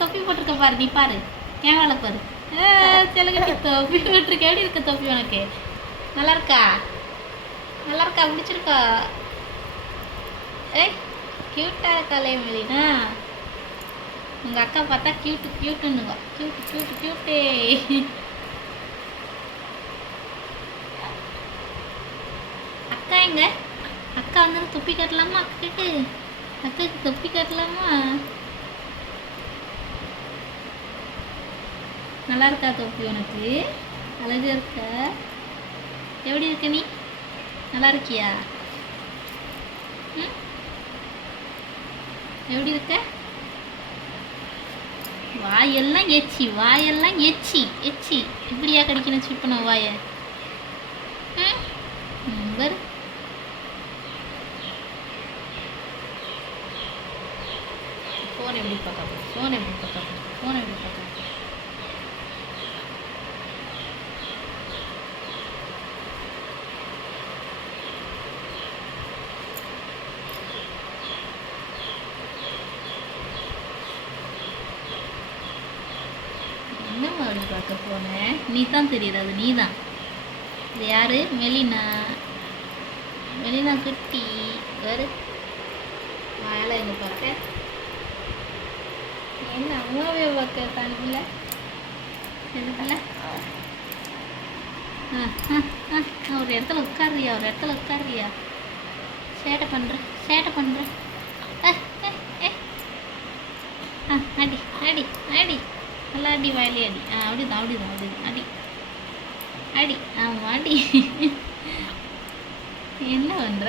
தொப்பி போட்டிருக்க பாரு, நீ பாரு கேமரால பாரு. செல்லகுட்டி தொப்பி போட்டிருக்க. எப்படி இருக்க தொப்பி உனக்கு? நல்லா இருக்கா? நல்லா இருக்கா? பிடிச்சிருக்கா? ஏய் க்யூட்டாக இருக்காளே மெலினா. உங்கள் அக்கா பார்த்தா க்யூட்டுன்னுங்க. க்யூட்டே. அக்கா எங்க? அக்கா வந்து தொப்பி கட்டலாமா? அக்காக்கு தொப்பி கட்டலாமா? நல்லா இருக்கா தொப்பி உனக்கு? அழகா இருக்கா? எப்படி இருக்க நீ? நல்லா இருக்கியா? எப்படி இருக்க? வாயெல்லாம் எச்சி இப்படியா கடிக்கணும் சுப்பணும் வாய? பாரு. ஃபோன் எப்படி பார்க்க? என்ன மாதிரி பார்க்க போனேன்? நீ தான் தெரியுது, அது நீ தான். இது யாரு? மெலினா குட்டி. வேறு வாயெல்லாம் எங்க பார்க்க? என்ன அம்மாவே பார்க்க தாண்டில எதுக்கல? ஒரு இடத்துல உட்காரியா? சேட்டை பண்ணுற. அடி நல்லா அடி, வாயிலே அடி. அப்படிதான் அடி. ஆமாம் அடி. என்ன பண்ணுற?